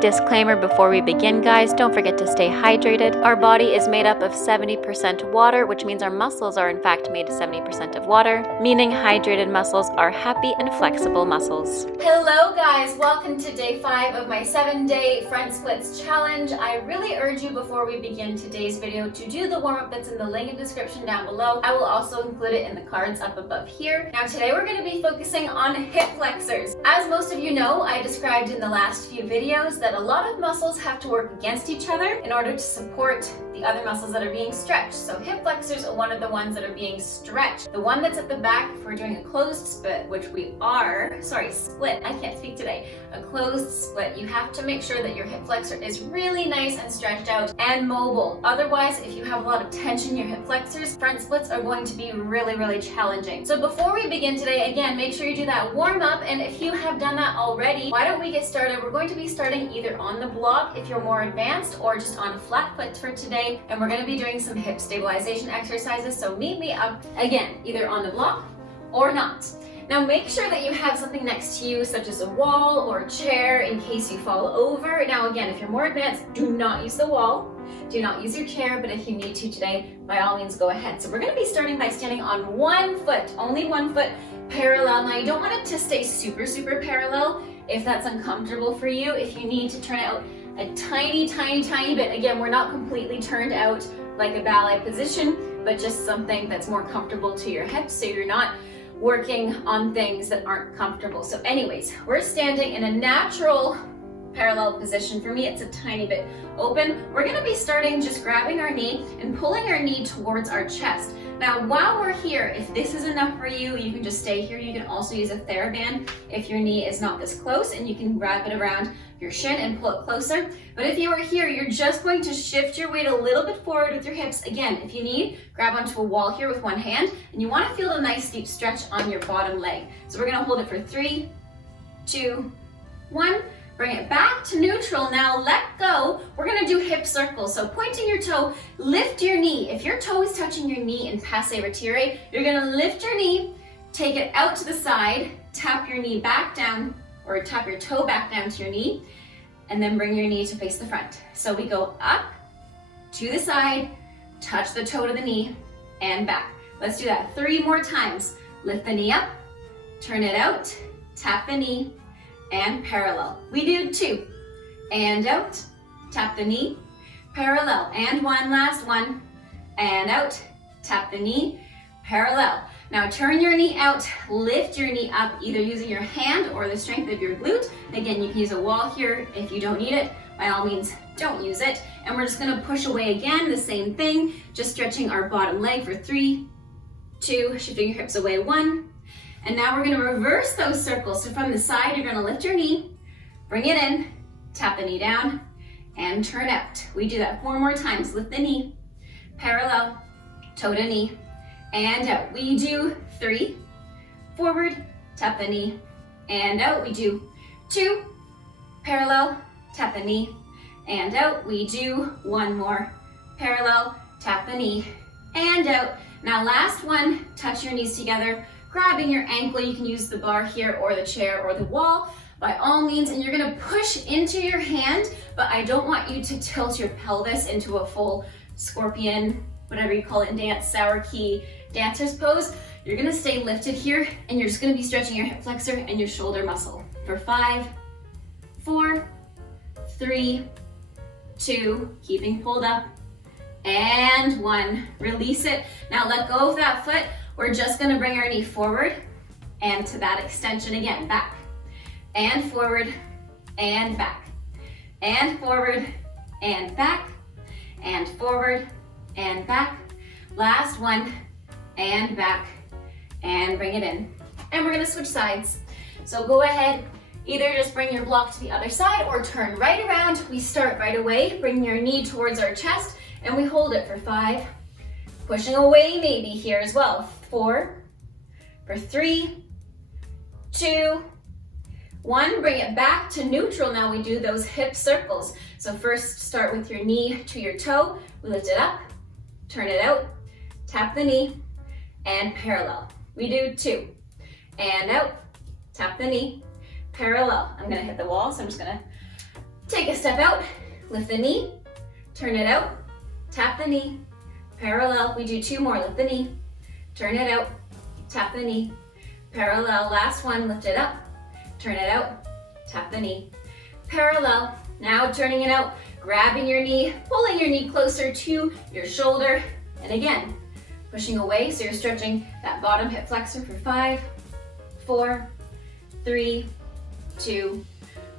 quick disclaimer before we begin, guys. Don't forget to stay hydrated. Our body is made up of 70% water, which means our muscles are in fact made of 70% of water, meaning hydrated muscles are happy and flexible muscles. Hello guys, welcome to day 5 of my 7-day front splits challenge. I really urge you before we begin today's video to do the warm-up that's in the link in the description down below. I will also include it in the cards up above here. Now today we're going to be focusing on hip flexors. As most of you know, I described in the last few videos that a lot of muscles have to work against each other in order to support the other muscles that are being stretched. So hip flexors are one of the ones that are being stretched. The one that's at the back, if we're doing a closed split, which we are, split, I can't speak today, a closed split, you have to make sure that your hip flexor is really nice and stretched out and mobile. Otherwise, if you have a lot of tension in your hip flexors, front splits are going to be really challenging. So before we begin today, again, make sure you do that warm up, and if you have done that already, why don't we get started? We're going to be starting either on the block if you're more advanced or just on flat foot for today, and we're going to be doing some hip stabilization exercises. So meet me up again, either on the block or not. Now make sure that you have something next to you, such as a wall or a chair, in case you fall over. Now again, if you're more advanced, do not use the wall, do not use your chair, but if you need to today, by all means go ahead. So we're going to be starting by standing on one foot, only one foot parallel. Now you don't want it to stay super parallel if that's uncomfortable for you. If you need to turn it out a tiny bit, again, we're not completely turned out like a ballet position, but just something that's more comfortable to your hips, so you're not working on things that aren't comfortable. So anyways, we're standing in a natural parallel position. For me, it's a tiny bit open. We're gonna be starting just grabbing our knee and pulling our knee towards our chest. Now, while we're here, if this is enough for you, you can just stay here. You can also use a TheraBand if your knee is not this close, and you can wrap it around your shin and pull it closer. But if you are here, you're just going to shift your weight a little bit forward with your hips. Again, if you need, grab onto a wall here with one hand, and you want to feel a nice deep stretch on your bottom leg. So we're gonna hold it for 3, 2, 1. Bring it back to neutral. Now let go. We're gonna do hip circles. So pointing your toe, lift your knee. If your toe is touching your knee in passe retire, you're gonna lift your knee, take it out to the side, tap your knee back down, or tap your toe back down to your knee, and then bring your knee to face the front. So we go up, to the side, touch the toe to the knee, and back. Let's do that 3 more times. Lift the knee up, turn it out, tap the knee, and parallel. We do 2, and out, tap the knee, parallel, and 1, last one, and out, tap the knee, parallel. Now turn your knee out, lift your knee up, either using your hand or the strength of your glute. Again, you can use a wall here if you don't need it. By all means, don't use it. And we're just gonna push away again, the same thing, just stretching our bottom leg for 3, 2, shifting your hips away, 1. And now we're gonna reverse those circles. So from the side, you're gonna lift your knee, bring it in, tap the knee down, and turn out. We do that 4 more times. Lift the knee, parallel, toe to knee, and out. We do 3, forward, tap the knee, and out. We do 2, parallel, tap the knee, and out. We do 1 more, parallel, tap the knee, and out. Now last one, touch your knees together, grabbing your ankle. You can use the bar here or the chair or the wall, by all means, and you're gonna push into your hand, but I don't want you to tilt your pelvis into a full scorpion, whatever you call it in dance, sour key dancer's pose. You're gonna stay lifted here, and you're just gonna be stretching your hip flexor and your shoulder muscle for 5, 4, 3, 2, keeping pulled up, and 1. Release it. Now let go of that foot. We're just gonna bring our knee forward and to that extension again, back and forward and back and forward and back and forward and back. Last one, and back, and bring it in. And we're gonna switch sides. So go ahead, either just bring your block to the other side or turn right around. We start right away, bring your knee towards our chest, and we hold it for 5, pushing away maybe here as well. 4, for 3, 2, 1. Bring it back to neutral. Now we do those hip circles. So first start with your knee to your toe. We lift it up, turn it out, tap the knee, and parallel. We do 2, and out, tap the knee, parallel. I'm gonna hit the wall, so I'm just gonna Take a step out, lift the knee, turn it out, tap the knee, parallel. We do 2 more, lift the knee, turn it out, tap the knee, parallel. Last one, lift it up, turn it out, tap the knee, parallel. Now turning it out, grabbing your knee, pulling your knee closer to your shoulder, and again, pushing away, so you're stretching that bottom hip flexor for 5, 4, 3, 2,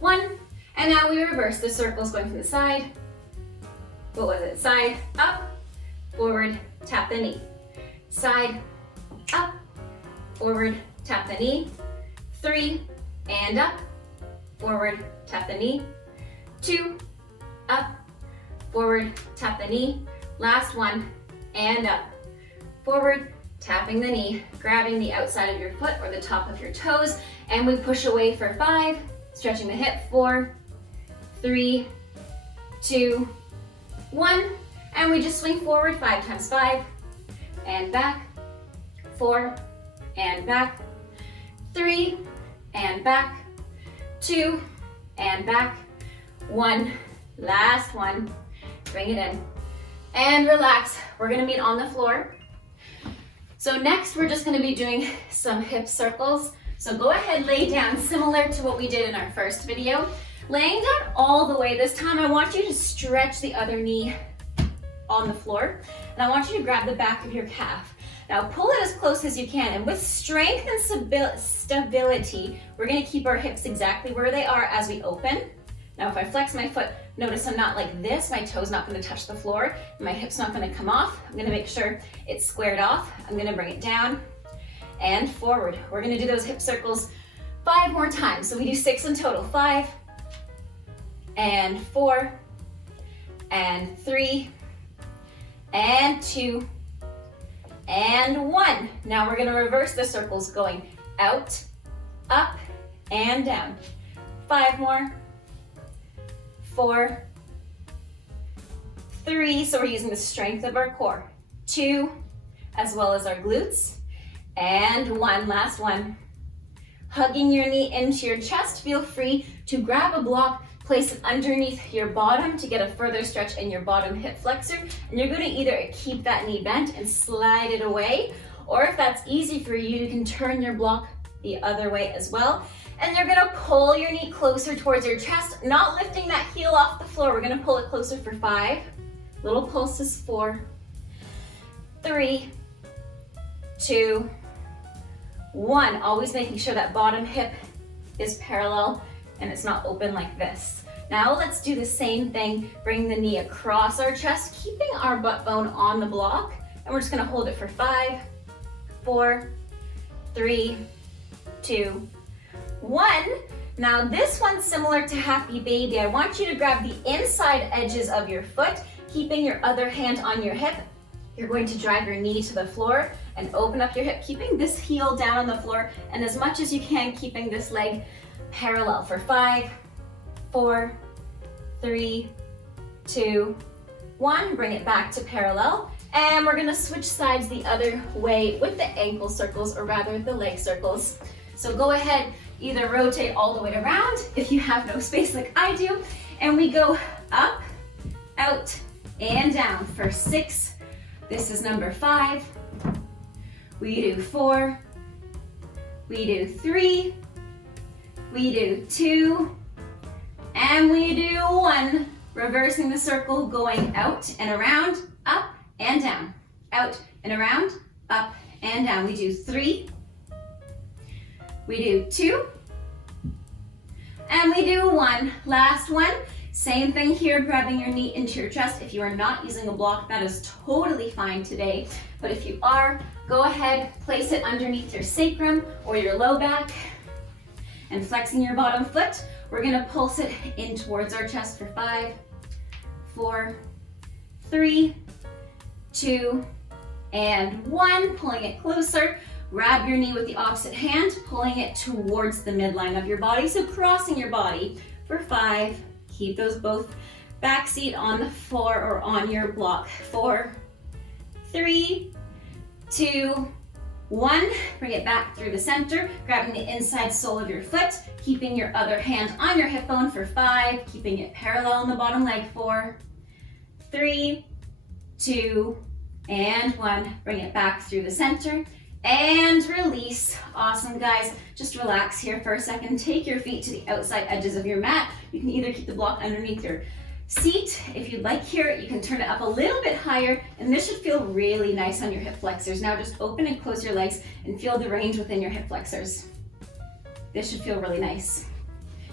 1. And now we reverse the circles going from the side. What was it? Side, up, forward, tap the knee. Side, up, forward, tap the knee. 3, and up, forward, tap the knee. 2, up, forward, tap the knee. Last one, and up, forward, tapping the knee, grabbing the outside of your foot or the top of your toes, and we push away for 5, stretching the hip, 4, 3, 2, 1, and we just swing forward 5 times 5, and back, 4, and back, 3, and back, 2, and back, 1, last one, bring it in, and relax. We're gonna meet on the floor. So next, we're just gonna be doing some hip circles. So go ahead, lay down, similar to what we did in our first video. Laying down all the way. This time, I want you to stretch the other knee on the floor, and I want you to grab the back of your calf. Now pull it as close as you can, and with strength and stability, we're gonna keep our hips exactly where they are as we open. Now if I flex my foot, notice I'm not like this, my toe's not gonna touch the floor, my hip's not gonna come off. I'm gonna make sure it's squared off. I'm gonna bring it down and forward. We're gonna do those hip circles 5 more times. So we do 6 in total. 5, and 4, and 3, and 2, and 1. Now we're gonna reverse the circles going out, up, and down. 5 more. 4, 3, so we're using the strength of our core. 2, as well as our glutes. And 1, last one. Hugging your knee into your chest, feel free to grab a block, place it underneath your bottom to get a further stretch in your bottom hip flexor. And you're gonna either keep that knee bent and slide it away, or if that's easy for you, you can turn your block the other way as well. And you're gonna pull your knee closer towards your chest, not lifting that heel off the floor. We're gonna pull it closer for 5. Little pulses, 4, 3, 2, 1. Always making sure that bottom hip is parallel and it's not open like this. Now let's do the same thing. Bring the knee across our chest, keeping our butt bone on the block. And we're just gonna hold it for 5, 4, 3, 2, 1. Now this one's similar to Happy Baby. I want you to grab the inside edges of your foot, keeping your other hand on your hip. You're going to drive your knee to the floor and open up your hip, keeping this heel down on the floor, and as much as you can, keeping this leg parallel for 5, 4, 3, 2, 1. Bring it back to parallel. And we're gonna switch sides the other way with the ankle circles, or rather the leg circles. So go ahead, either rotate all the way around if you have no space like I do, and we go up, out, and down for 6. This is number 5. We do 4. We do 3. We do 2. And we do 1. Reversing the circle, going out and around, up and down. Out and around, up and down. We do 3. We do 2. And we do 1. Last one. Same thing here, grabbing your knee into your chest. If you are not using a block, that is totally fine today. But if you are, go ahead, place it underneath your sacrum or your low back. And flexing your bottom foot, we're gonna pulse it in towards our chest for 5, 4, 3, 2, and 1. Pulling it closer. Grab your knee with the opposite hand, pulling it towards the midline of your body. So crossing your body for 5. Keep those both back seat on the floor or on your block. 4, 3, 2, 1, bring it back through the center, grabbing the inside sole of your foot, keeping your other hand on your hip bone for 5, keeping it parallel in the bottom leg, 4, 3, 2, and 1. Bring it back through the center and release. Awesome, guys. Just relax here for a second. Take your feet to the outside edges of your mat. You can either keep the block underneath your seat. If you'd like here, you can turn it up a little bit higher, and this should feel really nice on your hip flexors. Now just open and close your legs and feel the range within your hip flexors. This should feel really nice.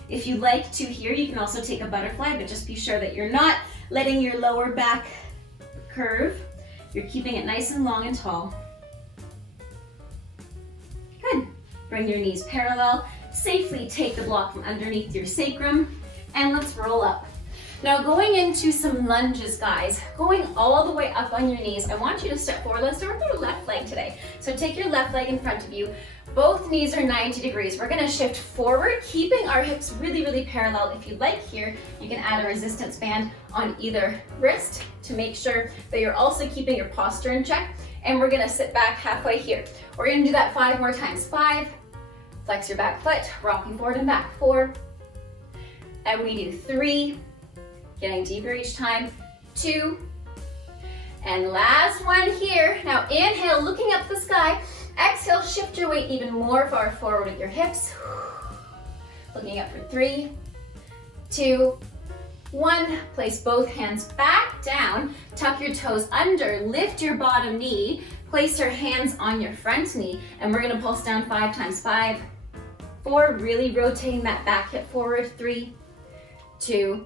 If you'd like to here, you can also take a butterfly, but just be sure that you're not letting your lower back curve. You're keeping it nice and long and tall. Good. Bring your knees parallel. Safely take the block from underneath your sacrum, and let's roll up. Now going into some lunges, guys, going all the way up on your knees, I want you to step forward. Let's start with your left leg today. So take your left leg in front of you. Both knees are 90 degrees. We're gonna shift forward, keeping our hips really, really parallel. If you'd like here, you can add a resistance band on either wrist to make sure that you're also keeping your posture in check. And we're gonna sit back halfway here. We're gonna do that 5 more times. 5, flex your back foot, rocking forward and back, 4, and we do 3, getting deeper each time, 2, and last one here. Now inhale, looking up to the sky. Exhale, shift your weight even more far forward with your hips. Looking up for 3, 2, 1. Place both hands back down, tuck your toes under, lift your bottom knee, place your hands on your front knee, and we're gonna pulse down 5 times. 5, 4, really rotating that back hip forward. 3, 2,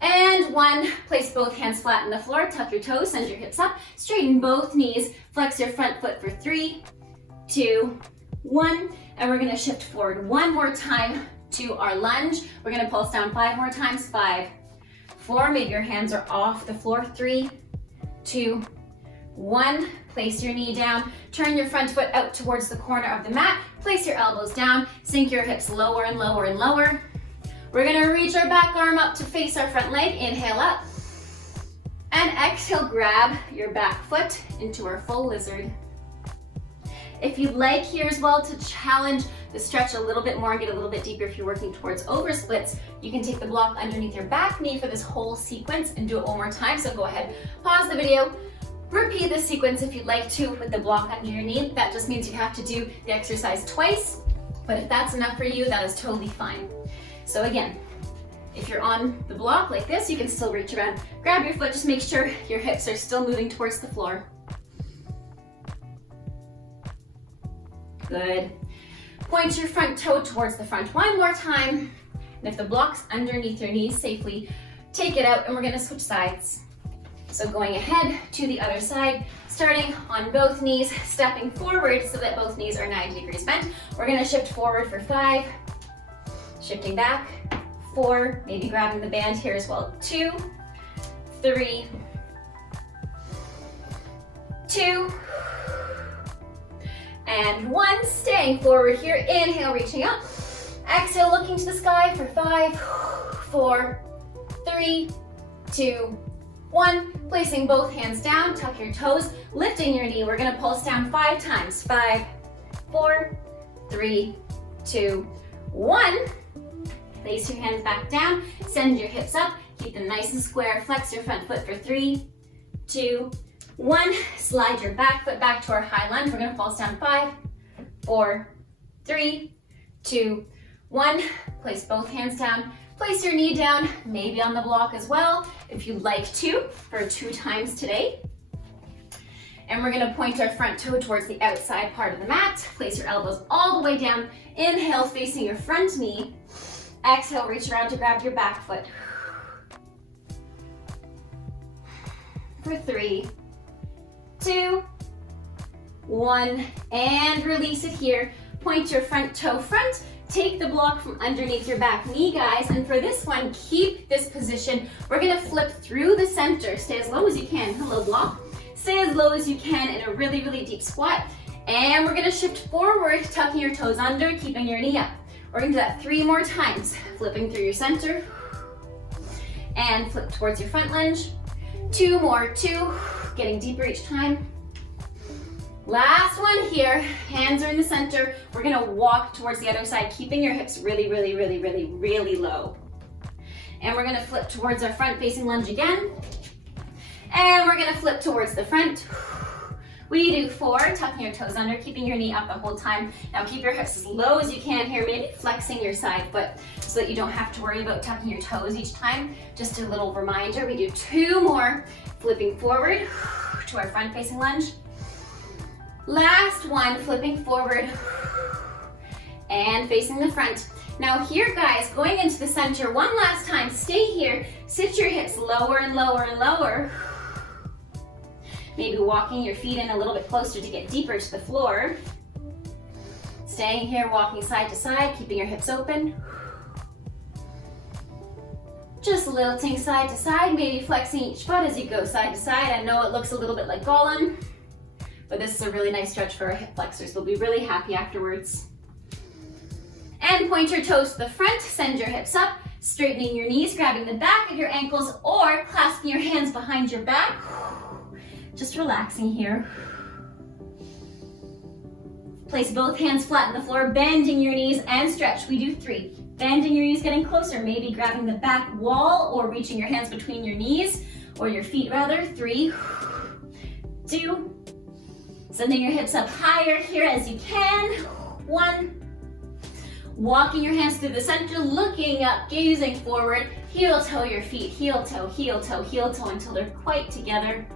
and 1. Place both hands flat on the floor, tuck your toes, send your hips up, straighten both knees, flex your front foot for 3, 2, 1, and we're gonna shift forward one more time to our lunge. We're gonna pulse down 5 more times. 5, 4, maybe your hands are off the floor. 3, 2, 1, place your knee down, turn your front foot out towards the corner of the mat, place your elbows down, sink your hips lower and lower and lower. We're gonna reach our back arm up to face our front leg, inhale up, and exhale, grab your back foot into our full lizard. If you'd like here as well to challenge the stretch a little bit more and get a little bit deeper if you're working towards over splits, you can take the block underneath your back knee for this whole sequence and do it one more time. So go ahead, pause the video, repeat this sequence if you'd like to with the block under your knee. That just means you have to do the exercise twice, but if that's enough for you, that is totally fine. So again, if you're on the block like this, you can still reach around, grab your foot, just make sure your hips are still moving towards the floor. Good. Point your front toe towards the front one more time. And if the block's underneath your knees, safely take it out, and we're gonna switch sides. So going ahead to the other side, starting on both knees, stepping forward so that both knees are 90 degrees bent. We're gonna shift forward for 5, shifting back, 4, maybe grabbing the band here as well, 2, 3, 2, and 1. Staying forward here, inhale, reaching up, exhale, looking to the sky for 5, 4, 3, 2, 1. Placing both hands down, tuck your toes, lifting your knee. We're gonna pulse down 5 times. 5, 4, 3, 2, 1. Place your hands back down, send your hips up, keep them nice and square, flex your front foot for 3, 2, 1. Slide your back foot back to our high lunge. We're gonna pulse down 5, 4, 3, 2, 1. Place both hands down, place your knee down, maybe on the block as well, if you'd like to, for 2 times today. And we're gonna point our front toe towards the outside part of the mat. Place your elbows all the way down. Inhale, facing your front knee. Exhale, reach around to grab your back foot. For 3, 2, 1, and release it here. Point your front toe front. Take the block from underneath your back knee, guys. And for this one, keep this position. We're gonna flip through the center. Stay as low as you can. Hello, block. Stay as low as you can in a really, really deep squat. And we're gonna shift forward, tucking your toes under, keeping your knee up. We're gonna do that 3 more times. Flipping through your center. And flip towards your front lunge. 2 more, 2. Getting deeper each time. Last one here, hands are in the center. We're gonna walk towards the other side, keeping your hips really, really, really, really, really low. And we're gonna flip towards our front facing lunge again. And we're gonna flip towards the front. We do 4, tucking your toes under, keeping your knee up the whole time. Now keep your hips as low as you can here, maybe flexing your side foot so that you don't have to worry about tucking your toes each time. Just a little reminder, we do 2 more, flipping forward to our front facing lunge. Last one, flipping forward and facing the front. Now here, guys, going into the center one last time, stay here, sit your hips lower and lower and lower. Maybe walking your feet in a little bit closer to get deeper to the floor. Staying here, walking side to side, keeping your hips open. Just lilting side to side, maybe flexing each foot as you go side to side. I know it looks a little bit like Gollum, but this is a really nice stretch for our hip flexors. They'll be really happy afterwards. And point your toes to the front, send your hips up, straightening your knees, grabbing the back of your ankles, or clasping your hands behind your back. Just relaxing here. Place both hands flat on the floor, bending your knees and stretch. We do 3. Bending your knees, getting closer, maybe grabbing the back wall or reaching your hands between your knees, or your feet rather. 3, 2, sending your hips up higher here as you can. 1, walking your hands through the center, looking up, gazing forward, heel toe your feet, heel toe, heel toe, heel toe until they're quite together.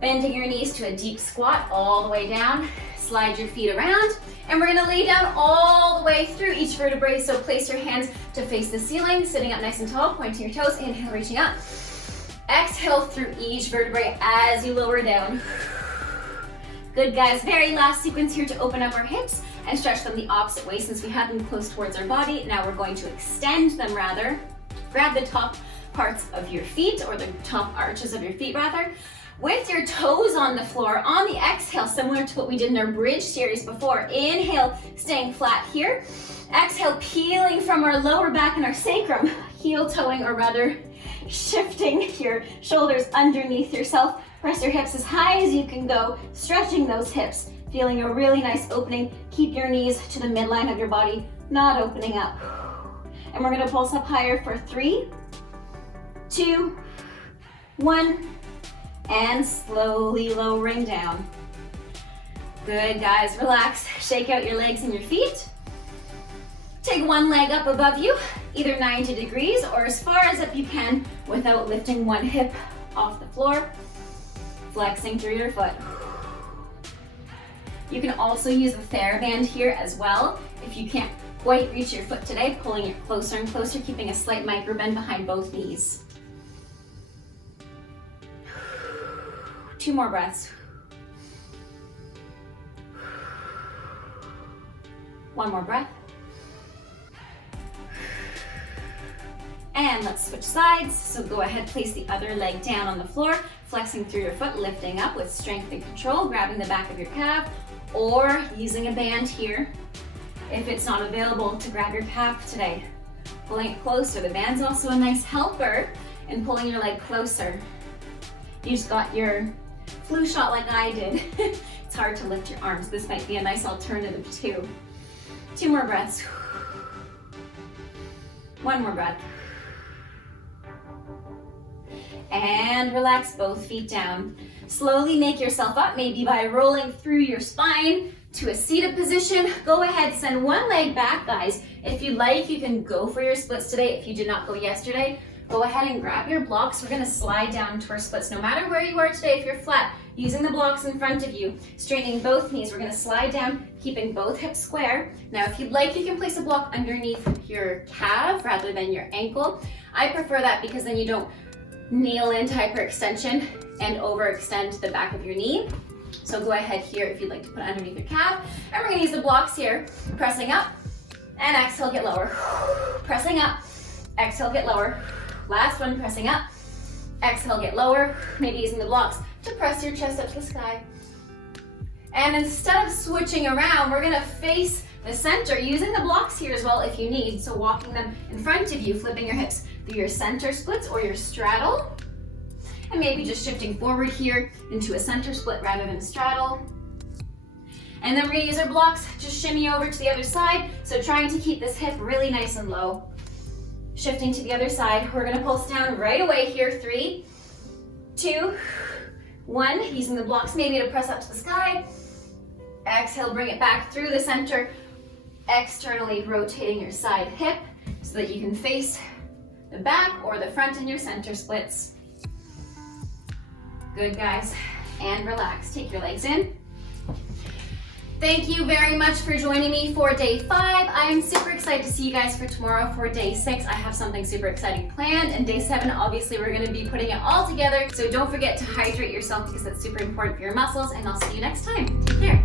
Bending your knees to a deep squat all the way down. Slide your feet around, and we're gonna lay down all the way through each vertebrae. So place your hands to face the ceiling, sitting up nice and tall, pointing your toes, inhale, reaching up. Exhale through each vertebrae as you lower down. Good, guys, very last sequence here to open up our hips and stretch them the opposite way since we have them close towards our body. Now we're going to extend them rather. Grab the top parts of your feet, or the top arches of your feet rather, with your toes on the floor. On the exhale, similar to what we did in our bridge series before. Inhale, staying flat here. Exhale, peeling from our lower back and our sacrum, heel toeing, or rather shifting your shoulders underneath yourself. Press your hips as high as you can go, stretching those hips, feeling a really nice opening. Keep your knees to the midline of your body, not opening up. And we're gonna pulse up higher for 3, 2, 1, and slowly lowering down. Good, guys, relax. Shake out your legs and your feet. Take one leg up above you, either 90 degrees or as far as up you can without lifting one hip off the floor. Flexing through your foot. You can also use a TheraBand here as well. If you can't quite reach your foot today, pulling it closer and closer, keeping a slight micro bend behind both knees. 2 more breaths. 1 more breath. And let's switch sides. So go ahead, place the other leg down on the floor, flexing through your foot, lifting up with strength and control, grabbing the back of your calf, or using a band here if it's not available to grab your calf today. Pulling it closer. The band's also a nice helper in pulling your leg closer. You just got your flu shot like I did. It's hard to lift your arms. This might be a nice alternative too. 2 more breaths. 1 more breath. And relax both feet down. Slowly make yourself up, maybe by rolling through your spine to a seated position. Go ahead, send one leg back, guys. If you like, you can go for your splits today. If you did not go yesterday, go ahead and grab your blocks. We're gonna slide down to our splits. No matter where you are today, if you're flat, using the blocks in front of you, straightening both knees, we're gonna slide down, keeping both hips square. Now, if you'd like, you can place a block underneath your calf rather than your ankle. I prefer that because then you don't kneel into hyperextension and overextend the back of your knee. So go ahead here if you'd like to put it underneath your calf. And we're gonna use the blocks here, pressing up, and exhale, get lower. Pressing up, exhale, get lower. Last one, pressing up, exhale, get lower. Maybe using the blocks to press your chest up to the sky. And instead of switching around, we're gonna face the center, using the blocks here as well if you need. So walking them in front of you, flipping your hips through your center splits or your straddle. And maybe just shifting forward here into a center split rather than a straddle. And then we're gonna use our blocks, just shimmy over to the other side. So trying to keep this hip really nice and low. Shifting to the other side. We're gonna pulse down right away here. 3, 2, 1. Using the blocks maybe to press up to the sky. Exhale, bring it back through the center. Externally rotating your side hip so that you can face the back or the front in your center splits. Good, guys. And relax. Take your legs in. Thank you very much for joining me for day 5. I am super excited to see you guys for tomorrow for day 6. I have something super exciting planned. And day 7, obviously, we're going to be putting it all together. So don't forget to hydrate yourself because that's super important for your muscles. And I'll see you next time. Take care.